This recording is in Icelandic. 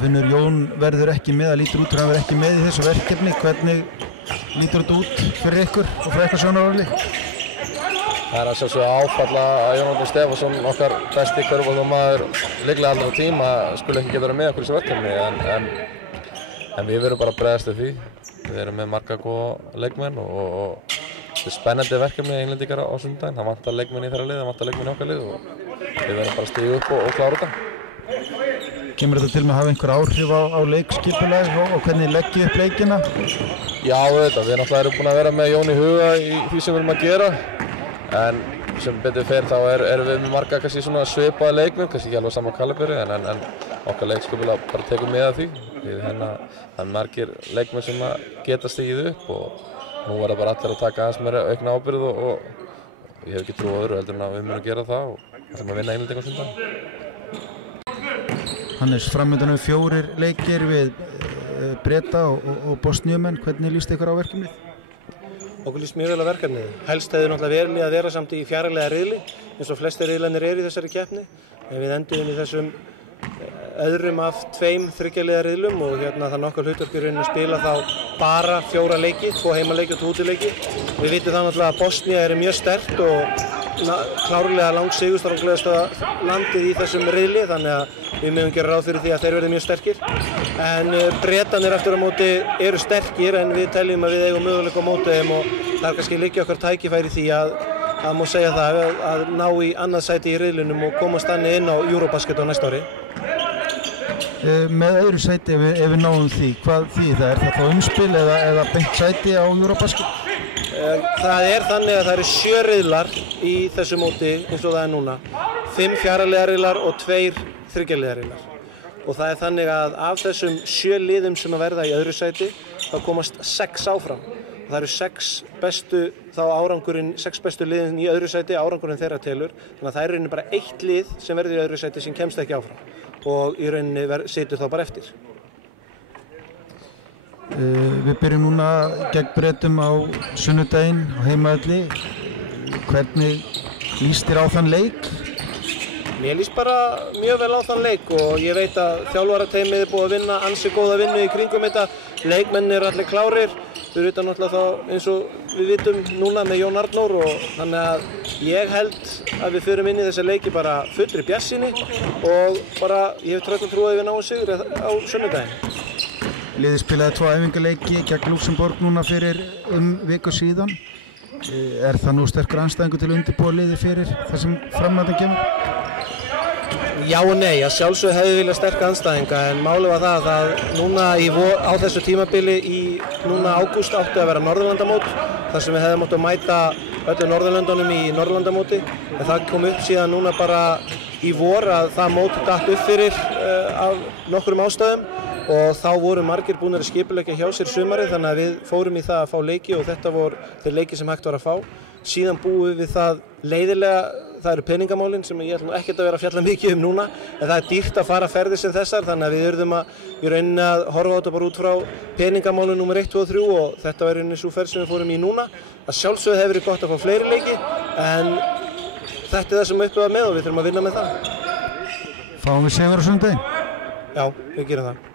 Finnur Jón verður ekki með, það lítur út fyrir að vera ekki með í þessu verkefni. Hvernig lítur þetta út fyrir ykkur og fyrir ykkur sjónarhorni? Það að sjálfsögðu áfall að Jón Árni Stefánsson, okkar besti körfuboltamaður líklega allra tíma, skuli ekki geta verið með okkur í þessu verkefni. En við verum bara að bregðast við því. Við erum með marga góða leikmenn og þetta er spennandi verkefni Englendingar á sunnudaginn. Það vantar leikmenn í þeirra lið, það vantar leikmenn í okkar lið og við verum bara að stíga upp og klára þetta. Kemur þetta til með að hafa einhver áhrif á leikskipulag og hvernig leggja upp leikina? Já, auðvitað. Við náttúrulega erum búin að vera með Jón í huga í því sem við erum að gera. En sem betur fer þá erum við með marga kannski svona svipaða leikmenn, kannski ekki alveg sama kaliberi, en okkar leikskipulag bara tekur með af því. Það er margir leikmenn sem geta stigið upp og nú verða bara allir að taka aðeins meira aukna ábyrgð og ég hef ekki trú á öðru heldur en að við munum gera það og ætlum að vinna Englendinga á sunnudaginn. Hannes, framöndan 4 leikir við Breta og Bosníumenn. Hvernig líst ykkur á verkefnið? Okkur líst mjög vel á verkefnið. Helst hefði náttúrulega verið að vera samt í fjarlæga riðli eins og flestir riðlarnir eru í þessari keppni. En við endum í þessum öðrum af 2 þriggja riðlum og það er nokkar hlutverk að spila þá bara 4 leiki, 2 heimaleiki og 2 útileiki. Við vitum það náttúrulega að Bosnía er mjög sterkt og klárlega langsigurstranglegasta landið í þessum riðli, þannig að við mögum gera ráð fyrir því að þeir verði mjög sterkir. En Bretarnir eftir á móti eru sterkir en við teljum að við eigum möguleika á móti þeim og það er kannski liggja okkar tækifæri því að má segja það að ná í annað sæti í riðlinum og komast þannig inn á Eurobasket á næsta ári. Með öðru sæti ef við náum því, hvað þýðir það? Er það þá umspil eða beint sæti á Eurobasket? Það er þannig að það eru 7 riðlar í þessu móti eins og það er núna. 5 fjarlæga riðlar og 2 þriggja riðlar. Og það er þannig að af þessum 7 liðum sem að verða í öðru sæti þá komast 6 áfram. Og það eru 6 bestu liðin í öðru sæti, árangurinn þeirra telur. Þannig að það er í rauninni bara 1 lið sem verður í öðru sæti sem kemst ekki áfram. Og í rauninni situr þá bara eftir. Við byrjum núna gegn Bretum á sunnudaginn á heimavelli. Hvernig líst þér á þann leik? Mér líst bara mjög vel á þann leik og ég veit að þjálfarateymið er búið að vinna ansi góða vinnu í kringum þetta. Leikmennir eru allir klárir. Við erum náttúrulega þá eins og við vitum núna með Jón Arnór og þannig að ég held að við förum inn í þessa leiki bara fullri bjartsýni og bara ég hef tröllum trú að við náum sigur á sunnudaginn. Liðið spilaði 2 æfingaleiki gegn Luxemborg núna fyrir viku síðan. Er það nú sterkur andstæðingur til að undirbúa liðið fyrir það sem framhaldið kemur? Já og nei, að sjálfsögðu hefði viljað sterka andstæðinga en málið var það að núna á þessu tímabili í núna ágúst átti að vera Norðurlandamót þar sem við hefðum átt að mæta öllum Norðurlöndunum í Norðurlandamóti en það kom upp síðan núna bara í vor að það mót datt upp fyrir af nokkrum ástæðum og þá voru margir búin að skipuleggja hjá sér sumarið þannig að við fórum í það að fá leiki og þetta voru þeir leiki sem hægt var að fá. Síðan búum við það leiðilega, það eru peningamálin sem ég ætlum ekkert að vera að fjalla mikið núna en það er dýrt að fara ferðir sem þessar þannig að við urðum að rauninni að horfa á þetta bara út frá peningamálin númer 1, 2 og 3 og þetta var rauninni svo ferð sem við fórum í núna. Að sjálfsögðu hefur verið gott að fá fleiri leiki en þetta er það sem uppi var með og við þurfum að vinna með það. Fáum við sigur á sunnudaginn? Já, við gerum það.